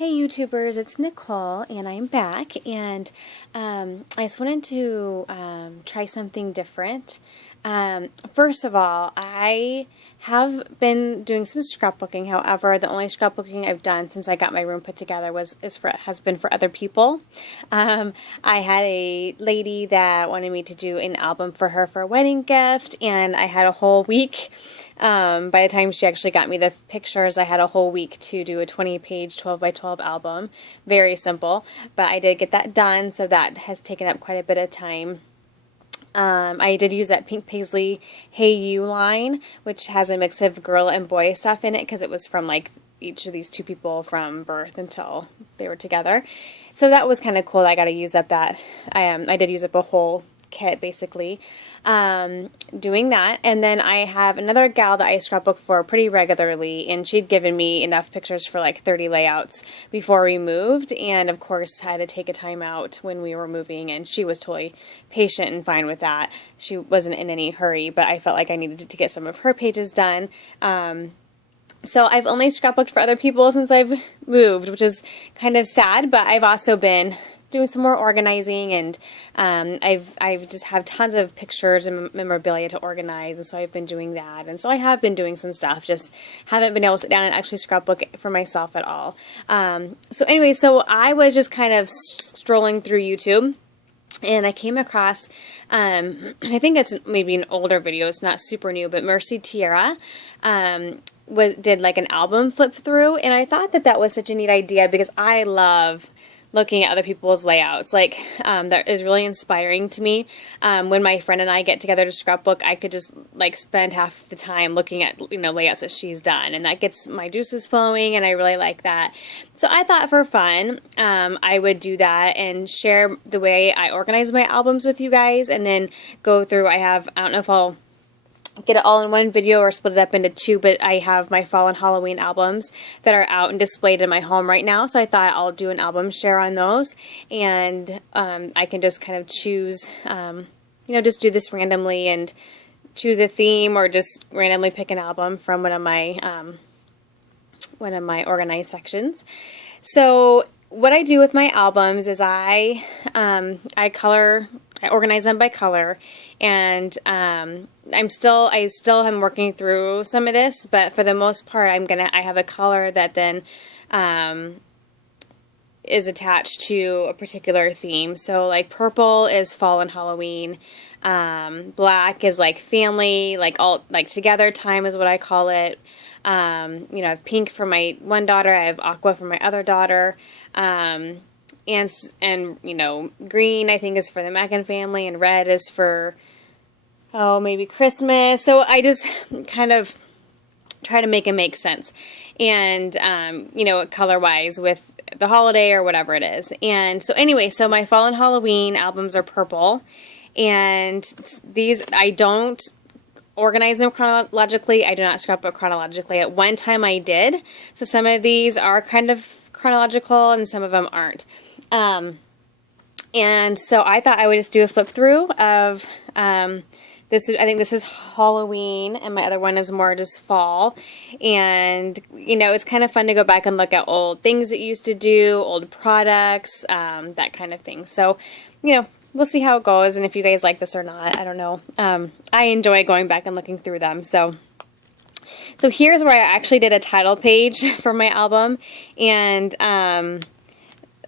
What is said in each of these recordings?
Hey YouTubers, it's Nicole and I'm back, and I just wanted to try something different. First of all, I have been doing some scrapbooking. However, the only scrapbooking I've done since I got my room put together has been for other people. I had a lady that wanted me to do an album for her for a wedding gift, and I had a whole week. By the time she actually got me the pictures, I had a whole week to do a 20-page 12 by 12 album. Very simple, but I did get that done, so that has taken up quite a bit of time. I did use that Pink Paisley Hey You line, which has a mix of girl and boy stuff in it, because it was from like each of these two people from birth until they were together. So that was kind of cool. I got to use up that. I did use up a whole kit basically, doing that. And then I have another gal that I scrapbook for pretty regularly, and she'd given me enough pictures for like 30 layouts before we moved, and of course had to take a time out when we were moving, and she was totally patient and fine with that. She wasn't in any hurry, but I felt like I needed to get some of her pages done. So I've only scrapbooked for other people since I've moved, which is kind of sad, but I've also been doing some more organizing, and I've just have tons of pictures and memorabilia to organize, and so I've been doing that, and so I have been doing some stuff, just haven't been able to sit down and actually scrapbook for myself at all. So anyway, so I was just kind of strolling through YouTube, and I came across, I think it's maybe an older video, it's not super new, but Mercy Tierra did like an album flip through, and I thought that was such a neat idea because I love looking at other people's layouts. Like, that is really inspiring to me. When my friend and I get together to scrapbook, I could just like spend half the time looking at, layouts that she's done, and that gets my juices flowing, and I really like that. So I thought for fun, I would do that and share the way I organize my albums with you guys, and then go through, I don't know if I'll get it all in one video or split it up into two, but I have my fall and Halloween albums that are out and displayed in my home right now, so I thought I'll do an album share on those, and I can just kind of choose, just do this randomly and choose a theme, or just randomly pick an album from one of my organized sections. So what I do with my albums is I organize them by color, and I still am working through some of this, but for the most part, I have a color that then is attached to a particular theme. So like purple is fall and Halloween, black is like family, like all like together time is what I call it. I have pink for my one daughter, I have aqua for my other daughter, and green I think is for the Mackin family, and red is for maybe Christmas. So I just kind of try to make it make sense, and color wise with the holiday or whatever it is. And so anyway, so my fall and Halloween albums are purple, and these I don't organize them chronologically. I do not scrapbook chronologically. At one time I did, so some of these are kind of chronological and some of them aren't. And so I thought I would just do a flip through of I think this is Halloween, and my other one is more just fall. And it's kind of fun to go back and look at old things that you used to do, old products, that kind of thing. So we'll see how it goes, and if you guys like this or not, I don't know. I enjoy going back and looking through them. So here's where I actually did a title page for my album, and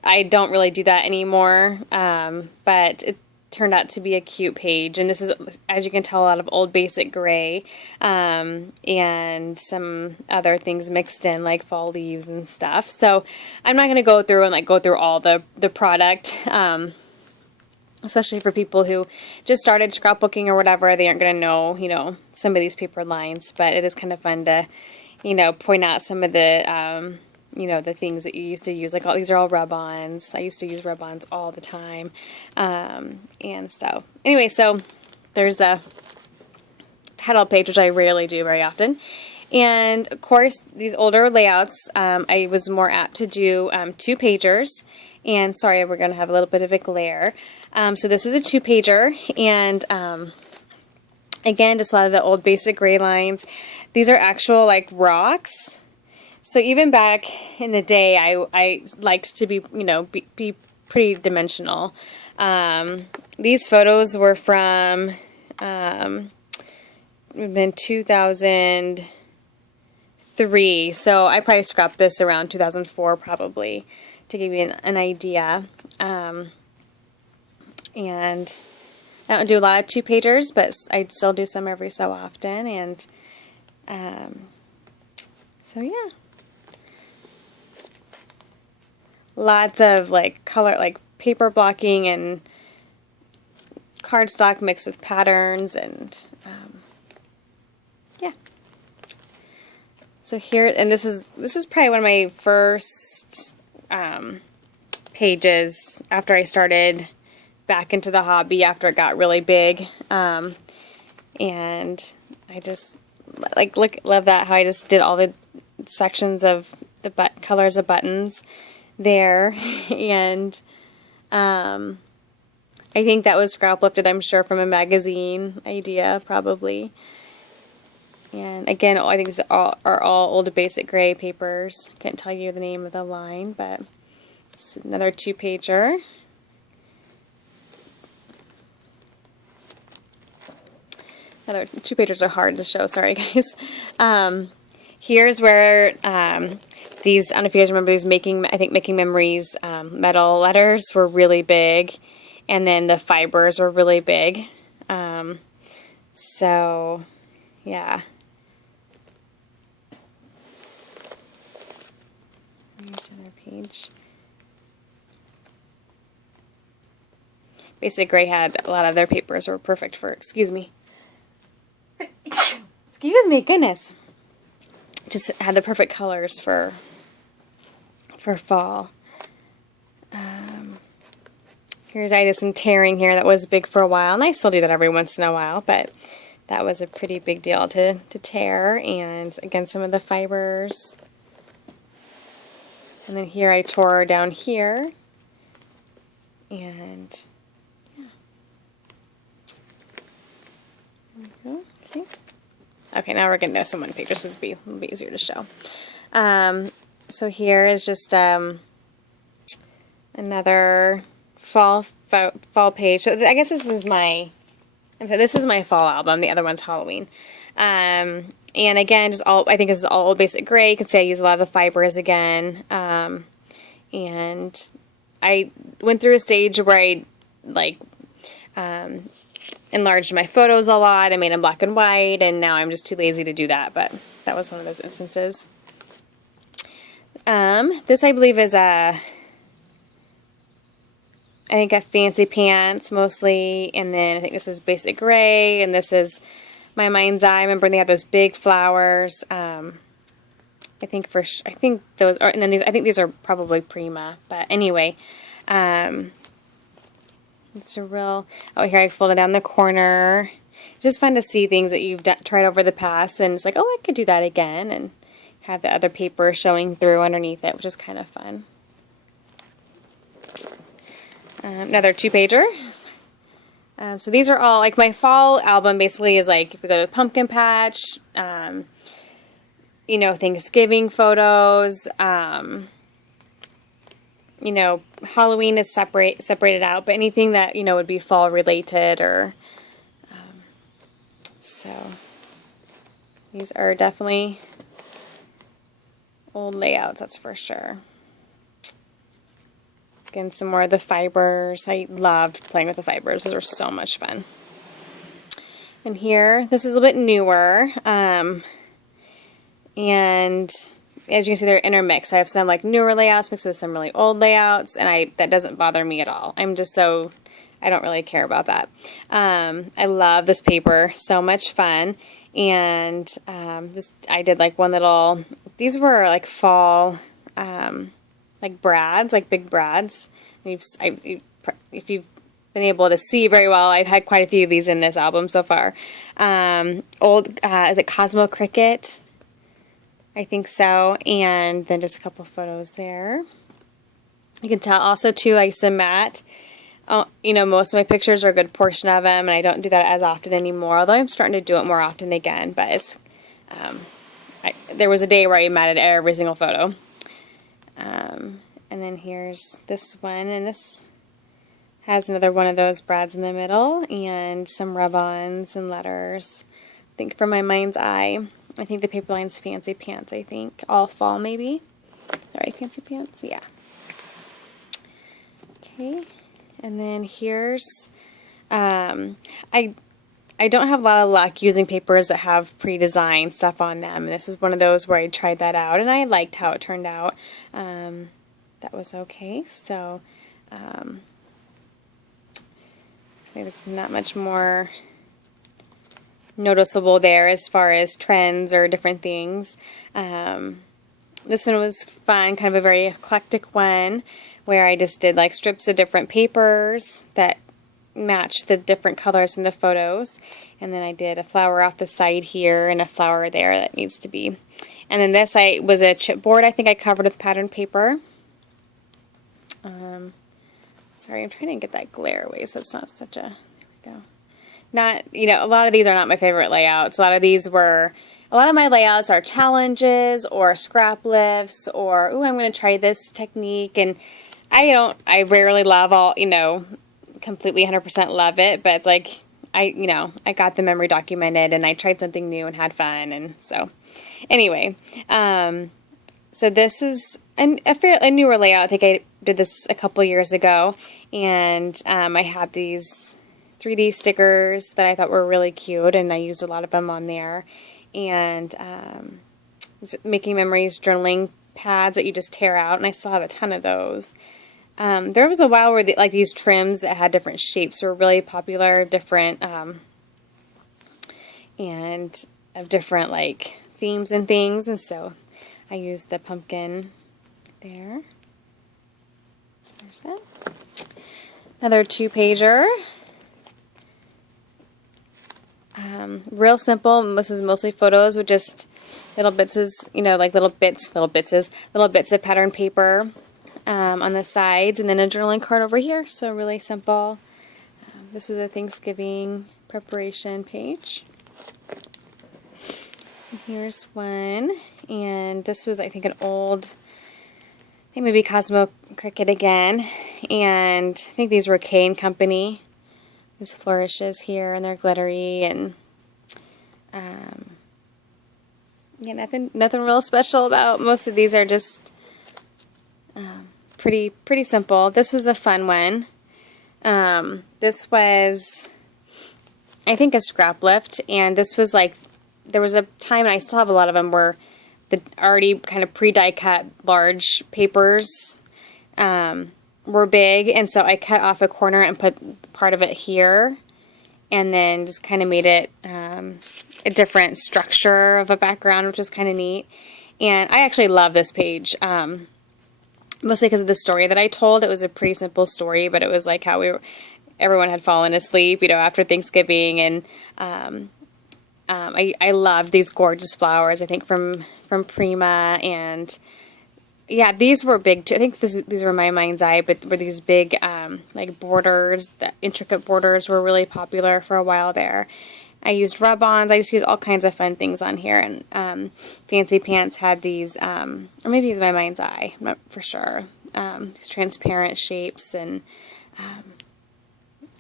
I don't really do that anymore, but it turned out to be a cute page, and this is, as you can tell, a lot of old basic gray, and some other things mixed in, like fall leaves and stuff. So I'm not going to go through and go through all the product, especially for people who just started scrapbooking or whatever. They aren't going to know, some of these paper lines, but it is kind of fun to, point out some of the, the things that you used to use. Like, these are all rub-ons. I used to use rub-ons all the time, and stuff. Anyway, so there's a title page, which I rarely do very often. And, of course, these older layouts, I was more apt to do two-pagers. And, sorry, we're going to have a little bit of a glare. So this is a two-pager, and again, just a lot of the old basic gray lines. These are actual, rocks So even back in the day, I liked to be, be pretty dimensional. These photos were from, in 2003. So I probably scrapped this around 2004 probably to give you an idea. And I don't do a lot of 2-pagers, but I still do some every so often. And so yeah. Lots of like color, like paper blocking and cardstock mixed with patterns, and yeah. So here, and this is probably one of my first pages after I started back into the hobby after it got really big, and I just love that how I just did all the sections of the colors of buttons there. And I think that was scrap lifted, I'm sure, from a magazine idea probably. And again, I think these are all Old Basic Gray papers. Can't tell you the name of the line, but it's another 2-pager. Another 2-pagers are hard to show, sorry guys. Here's where these, I don't know if you guys remember these Making Memories metal letters were really big, and then the fibers were really big. So, yeah. Here's another page. Basic Gray had a lot of their papers were perfect for, excuse me, goodness. Just had the perfect colors for fall. Here's I did some tearing here that was big for a while, and I still do that every once in a while, but that was a pretty big deal to tear. And again, some of the fibers. And then here I tore down here, and yeah. Okay. Okay, now we're going to know some one pictures. This will be easier to show. So here is just another fall page. So I guess this is my fall album. The other one's Halloween. And again, I think this is all Old Basic Gray. You can see I use a lot of the fibers again. And I went through a stage where I enlarged my photos a lot. I made them black and white, and now I'm just too lazy to do that, but that was one of those instances. This I believe is a Fancy Pants mostly, and then I think this is Basic Gray, and this is My Mind's Eye. I remember they had those big flowers. I think those are, and then I think these are probably Prima, but anyway, it's a real, oh, here I folded down the corner. It's just fun to see things that you've tried over the past, and it's like, oh, I could do that again, and have the other paper showing through underneath it, which is kind of fun. Another 2-pager. So these are all, like, my fall album basically is like, if we go to Pumpkin Patch, Thanksgiving photos, Halloween is separated out, but anything that, would be fall related, or, so these are definitely old layouts, that's for sure. Again, some more of the fibers. I loved playing with the fibers. Those are so much fun. And here, this is a little bit newer, and as you can see, they're intermixed. I have some newer layouts mixed with some really old layouts, and that doesn't bother me at all. I don't really care about that. I love this paper, so much fun. And I did one little, these were fall, brads, big brads. If you've been able to see very well, I've had quite a few of these in this album so far. Is it Cosmo Cricket? I think so. And then just a couple photos there. You can tell also too, I use some matte. Most of my pictures are a good portion of them, and I don't do that as often anymore, although I'm starting to do it more often again. But it's there was a day where I matted every single photo. And then here's this one, and this has another one of those brads in the middle, and some rub-ons and letters. I think for my mind's eye. I think the paper line's Fancy Pants, I think. All fall, maybe. Alright, Fancy Pants? Yeah. Okay. And then here's, I don't have a lot of luck using papers that have pre-designed stuff on them. And this is one of those where I tried that out, and I liked how it turned out. That was okay. So, there's not much more noticeable there as far as trends or different things. This one was fun, kind of a very eclectic one, where I just did like strips of different papers that matched the different colors in the photos. And then I did a flower off the side here and a flower there that needs to be. And then this was a chipboard I think I covered with patterned paper. Sorry, I'm trying to get that glare away so it's not such a, there we go. Not, a lot of these are not my favorite layouts. A lot of my layouts are challenges or scrap lifts or, ooh, I'm going to try this technique. And I rarely love all, completely 100% love it, but it's like, I got the memory documented and I tried something new and had fun. And so anyway, so this is a newer layout. I think I did this a couple years ago, and I had these 3D stickers that I thought were really cute, and I used a lot of them on there. And making memories journaling pads that you just tear out, and I still have a ton of those. There was a while where these trims that had different shapes were really popular, different and of different themes and things, and so I used the pumpkin there. So there's that. Another 2-pager. Real simple. This is mostly photos with just little bits, little bits of patterned paper on the sides, and then a journaling card over here. So really simple. This was a Thanksgiving preparation page. And here's one, and this was, I think, an old, I think maybe Cosmo Cricket again, and I think these were K & Company. These flourishes here, and they're glittery, and yeah, nothing real special about. Most of these are just pretty simple. This was a fun one. This was, I think, a scrap lift, and this was there was a time, and I still have a lot of them, where the already kind of pre-die cut large papers were big, and so I cut off a corner and put part of it here, and then just kind of made it a different structure of a background, which was kind of neat. And I actually love this page, mostly because of the story that I told. It was a pretty simple story, but it was like how everyone had fallen asleep, after Thanksgiving, and I love these gorgeous flowers, I think from Prima, and yeah, these were big too. I think these were my mind's eye, but were these big borders, the intricate borders were really popular for a while there. I used rub-ons. I just used all kinds of fun things on here, and Fancy Pants had these, or maybe it's my mind's eye, I'm not for sure, these transparent shapes, and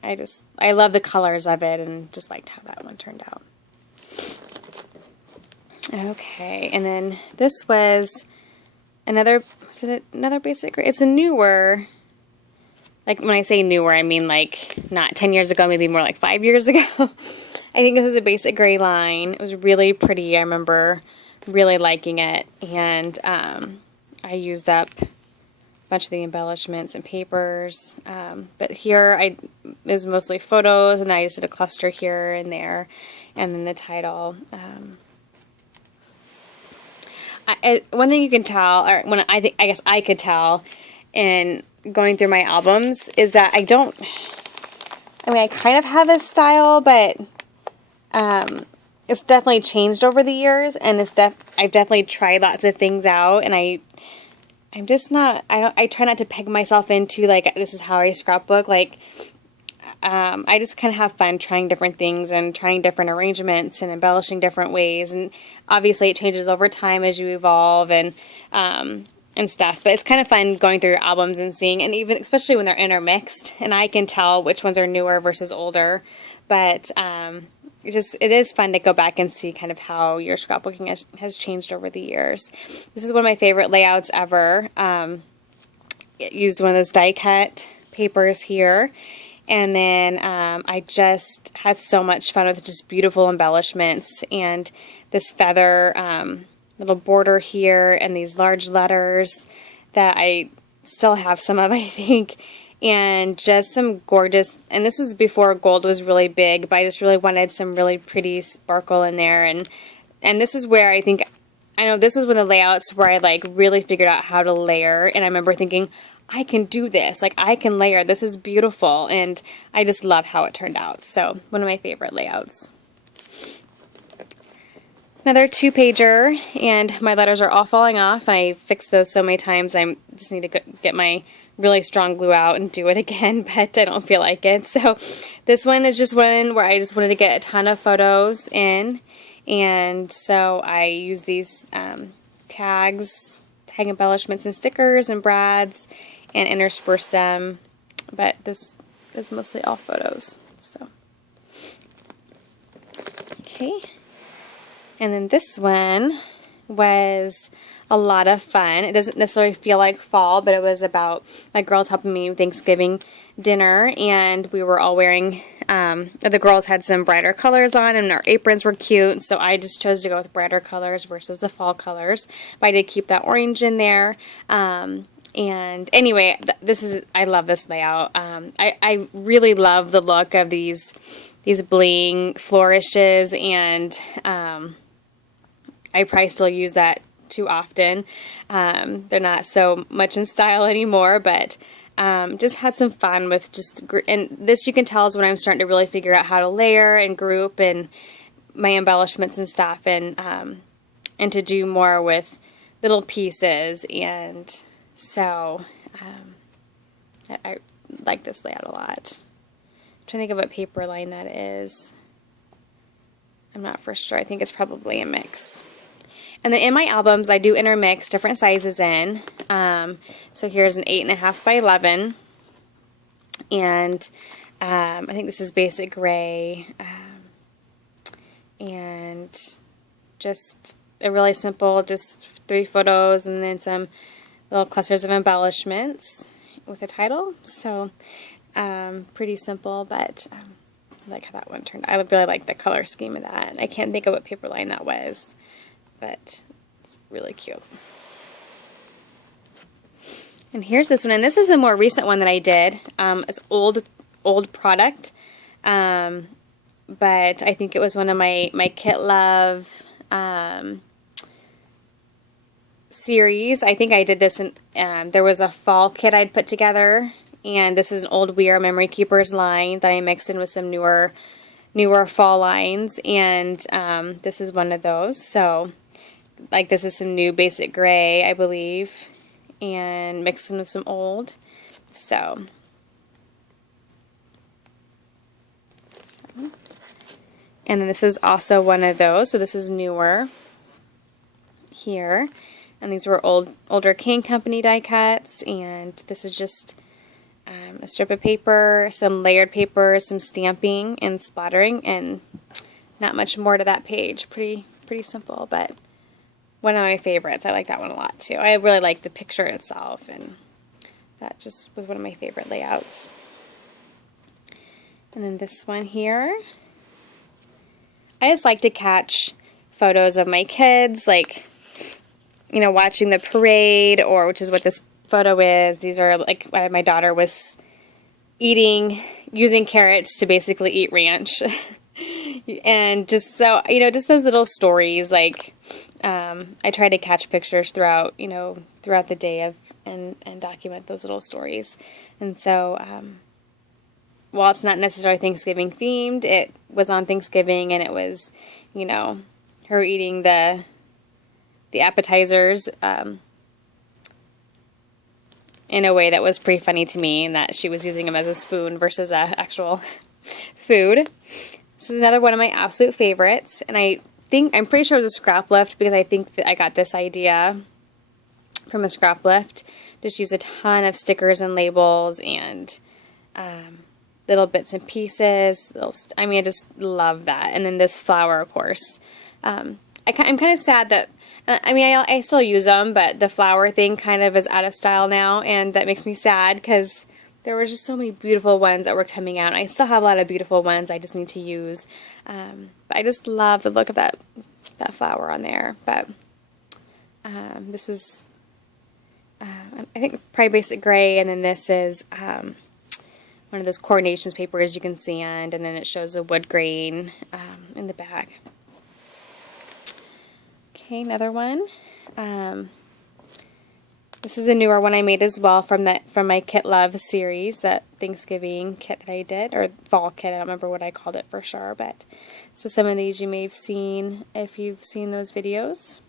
I love the colors of it, and just liked how that one turned out. Okay, and then this was another basic grade? It's a newer, when I say newer, I mean not 10 years ago, maybe more like 5 years ago. I think this is a basic gray line. It was really pretty. I remember really liking it, and I used up a bunch of the embellishments and papers, but here it was mostly photos, and I just did a cluster here and there, and then the title. One thing you can tell, or I guess I could tell in going through my albums, is that I kind of have a style, but it's definitely changed over the years, and I've definitely tried lots of things out, and I try not to peg myself into this is how I scrapbook. I just kind of have fun trying different things and trying different arrangements and embellishing different ways. And obviously it changes over time as you evolve and stuff. But it's kind of fun going through your albums and seeing, and even especially when they're intermixed, and I can tell which ones are newer versus older. But it is fun to go back and see kind of how your scrapbooking has changed over the years. This is one of my favorite layouts ever. It used one of those die cut papers here. And then I just had so much fun with just beautiful embellishments and this feather little border here and these large letters that I still have some of, I think. And just some gorgeous, and this was before gold was really big, but I just really wanted some really pretty sparkle in there. And this is where I know this is one of the layouts where I like really figured out how to layer. And I remember thinking, I can do this. Like, I can layer. This is beautiful. And I just love how it turned out. So one of my favorite layouts. Another 2-pager, and my letters are all falling off. I fixed those so many times. I just need to get my really strong glue out and do it again, but I don't feel like it. So this one is just one where I just wanted to get a ton of photos in, and so I use these tag embellishments and stickers and brads and intersperse them, but this is mostly all photos. So okay. And then this one was a lot of fun. It doesn't necessarily feel like fall, but it was about my girls helping me with Thanksgiving dinner, and we were all wearing, the girls had some brighter colors on, and our aprons were cute, so I just chose to go with brighter colors versus the fall colors, but I did keep that orange in there. And anyway, I love this layout. I really love the look of these bling flourishes, and I probably still use that too often. They're not so much in style anymore, but just had some fun with and this you can tell is when I'm starting to really figure out how to layer and group and my embellishments and stuff, and to do more with little pieces. And so I like this layout a lot. I'm trying to think of what paper line that is. I'm not for sure. I think it's probably a mix. And then in my albums, I do intermix different sizes in. So here's an 8.5 by 11. And I think this is basic gray. And just a really simple, just 3 photos and then some little clusters of embellishments with a title. So pretty simple, but I like how that one turned out. I really like the color scheme of that. I can't think of what paper line that was, but it's really cute. And here's this one, and this is a more recent one that I did. It's old product, but I think it was one of my Kit Love series. I think I did this in, there was a fall kit I'd put together, and this is an old We Are Memory Keepers line that I mixed in with some newer fall lines, and this is one of those. So like this is some new basic gray, I believe, and mixed in with some old. So and then this is also one of those. So this is newer here, and these were older King Company die cuts, and this is just a strip of paper, some layered paper, some stamping and splattering, and not much more to that page. Pretty simple, but one of my favorites. I like that one a lot too. I really like the picture itself, and that just was one of my favorite layouts. And then this one here, I just like to catch photos of my kids, like, you know, watching the parade, or which is what this photo is. These are like my daughter was using carrots to basically eat ranch. And just so, you know, just those little stories, like, I try to catch pictures throughout the day and document those little stories. And so, while it's not necessarily Thanksgiving themed, it was on Thanksgiving, and it was, you know, her eating the appetizers, in a way that was pretty funny to me, and that she was using them as a spoon versus a actual food. This is another one of my absolute favorites, and I'm pretty sure it was a scrap lift, because I think that I got this idea from a scrap lift. Just use a ton of stickers and labels and little bits and pieces. I just love that. And then this flower, of course. I'm kind of sad that, I still use them, but the flower thing kind of is out of style now, and that makes me sad, because there were just so many beautiful ones that were coming out. I still have a lot of beautiful ones I just need to use. But I just love the look of that flower on there. But this was, I think, probably basic gray, and then this is one of those coordinations papers you can sand, and then it shows the wood grain in the back. Okay, another one. This is a newer one I made as well from my Kit Love series, that Thanksgiving kit that I did, or fall kit. I don't remember what I called it for sure, but so some of these you may have seen if you've seen those videos.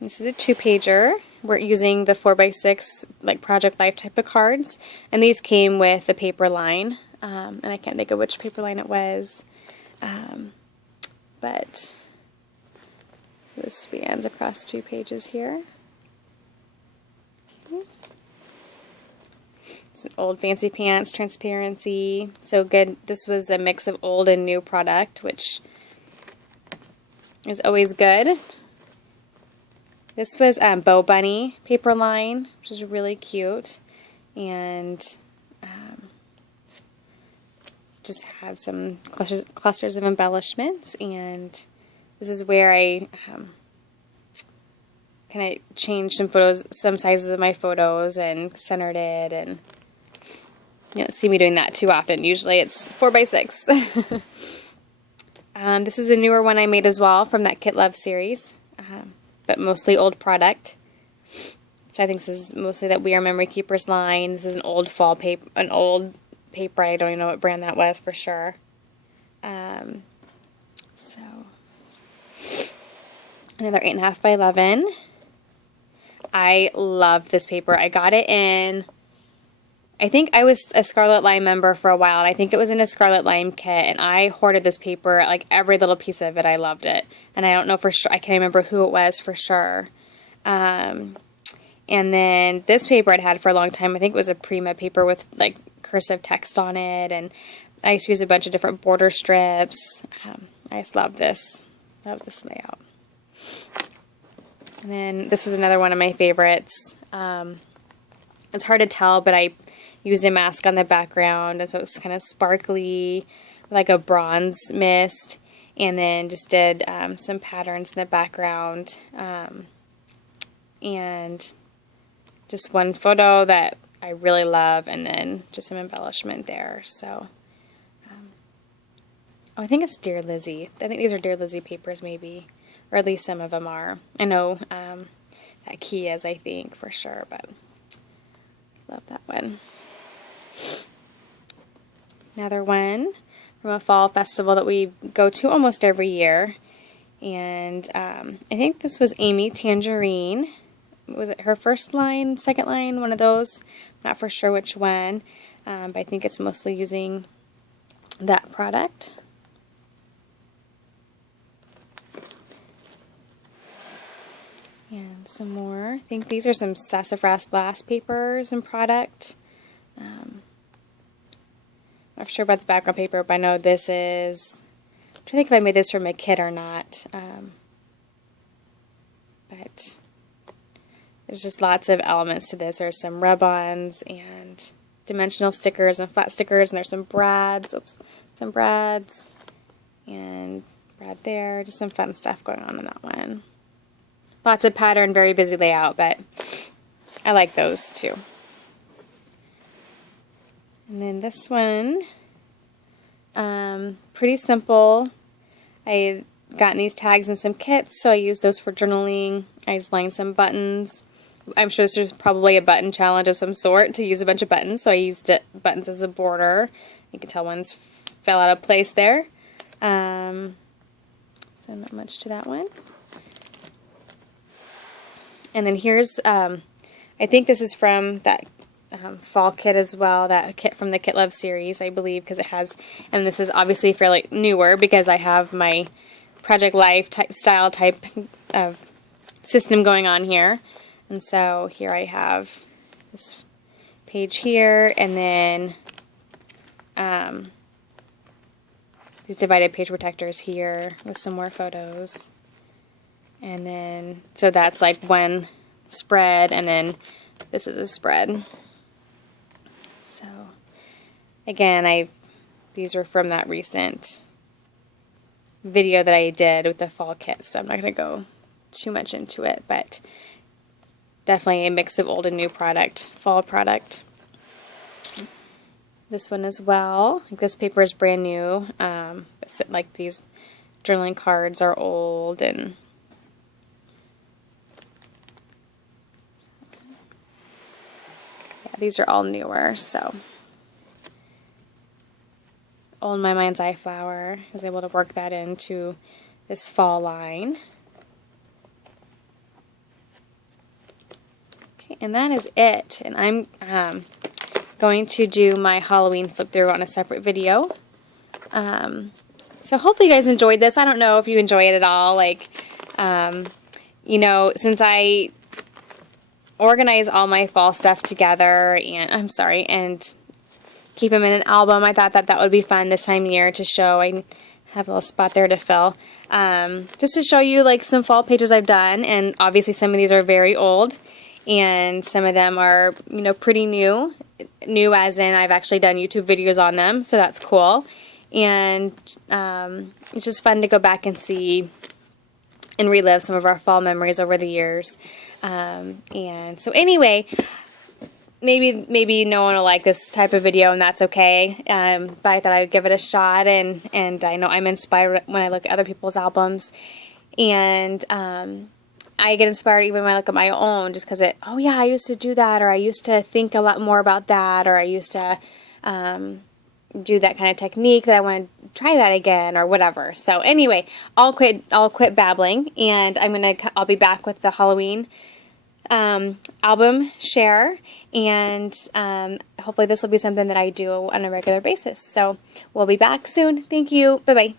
This is a 2-pager. We're using the 4x6 like Project Life type of cards, and these came with a paper line, and I can't think of which paper line it was, but this spans across 2 pages here. It's an old Fancy Pants transparency. So good. This was a mix of old and new product, which is always good. This was Bow Bunny paper line, which is really cute, and just have some clusters of embellishments. And this is where I kind of changed some sizes of my photos and centered it, and you don't see me doing that too often. Usually it's 4x6. This is a newer one I made as well from that Kit Love series, but mostly old product. So I think this is mostly that We Are Memory Keepers line. This is an old fall paper, I don't even know what brand that was for sure. So another 8.5 by 11. I love this paper. I got it in, I think I was a Scarlet Lime member for a while, and I think it was in a Scarlet Lime kit, and I hoarded this paper, like every little piece of it. I loved it, and I don't know for sure, I can't remember who it was for sure. And then this paper I'd had for a long time. I think it was a Prima paper with like cursive text on it, and I used to use a bunch of different border strips. I just love this layout. And then this is another one of my favorites. It's hard to tell, but I used a mask on the background, and so it's kind of sparkly, like a bronze mist, and then just did some patterns in the background, and just one photo that I really love, and then just some embellishment there. So, I think it's Dear Lizzie. I think these are Dear Lizzie papers, maybe, or at least some of them are. I know that key is, I think, for sure, but love that one. Another one from a fall festival that we go to almost every year, and I think this was Amy Tangerine. Was it her first line, second line, one of those? Not for sure which one, but I think it's mostly using that product. And some more. I think these are some Sassafras Glass papers and product. Not sure about the background paper, but I know this is, I'm trying to think if I made this from a kit or not. But there's just lots of elements to this. There's some rub-ons and dimensional stickers and flat stickers, and there's some brads. Oops, some brads and brad there. Just some fun stuff going on in that one. Lots of pattern, very busy layout, but I like those too. And then this one, pretty simple. I had gotten these tags in some kits, so I used those for journaling. I just lined some buttons. I'm sure this is probably a button challenge of some sort to use a bunch of buttons, so I used buttons as a border. You can tell one's fell out of place there. So not much to that one. And then here's I think this is from that fall kit as well, that kit from the Kit Love series, I believe, because it has, and this is obviously fairly newer because I have my Project Life style type of system going on here. And so here I have this page here, and then these divided page protectors here with some more photos. And then, so that's like one spread, and then this is a spread. So, again, these were from that recent video that I did with the fall kit, so I'm not going to go too much into it, but definitely a mix of old and new product, fall product. This one as well. Like, this paper is brand new, but like these journaling cards are old, and yeah, these are all newer. So, old My Mind's Eye flower. I was able to work that into this fall line. Okay, and that is it. And I'm going to do my Halloween flip through on a separate video. So hopefully you guys enjoyed this. I don't know if you enjoy it at all. Like, you know, since I organize all my fall stuff together, and keep them in an album, I thought that would be fun this time of year to show. I have a little spot there to fill. Just to show you like some fall pages I've done, and obviously some of these are very old, and some of them are, you know, pretty new. New as in I've actually done YouTube videos on them, so that's cool. And it's just fun to go back and see and relive some of our fall memories over the years. And so anyway, maybe no one will like this type of video, and that's okay. But I thought I would give it a shot, and I know I'm inspired when I look at other people's albums, and I get inspired even when I look at my own, just because oh yeah, I used to do that, or I used to think a lot more about that, or I used to do that kind of technique, that I want to try that again, or whatever. So anyway, I'll quit babbling, and I'll be back with the Halloween album share, and hopefully this will be something that I do on a regular basis. So we'll be back soon. Thank you. Bye bye.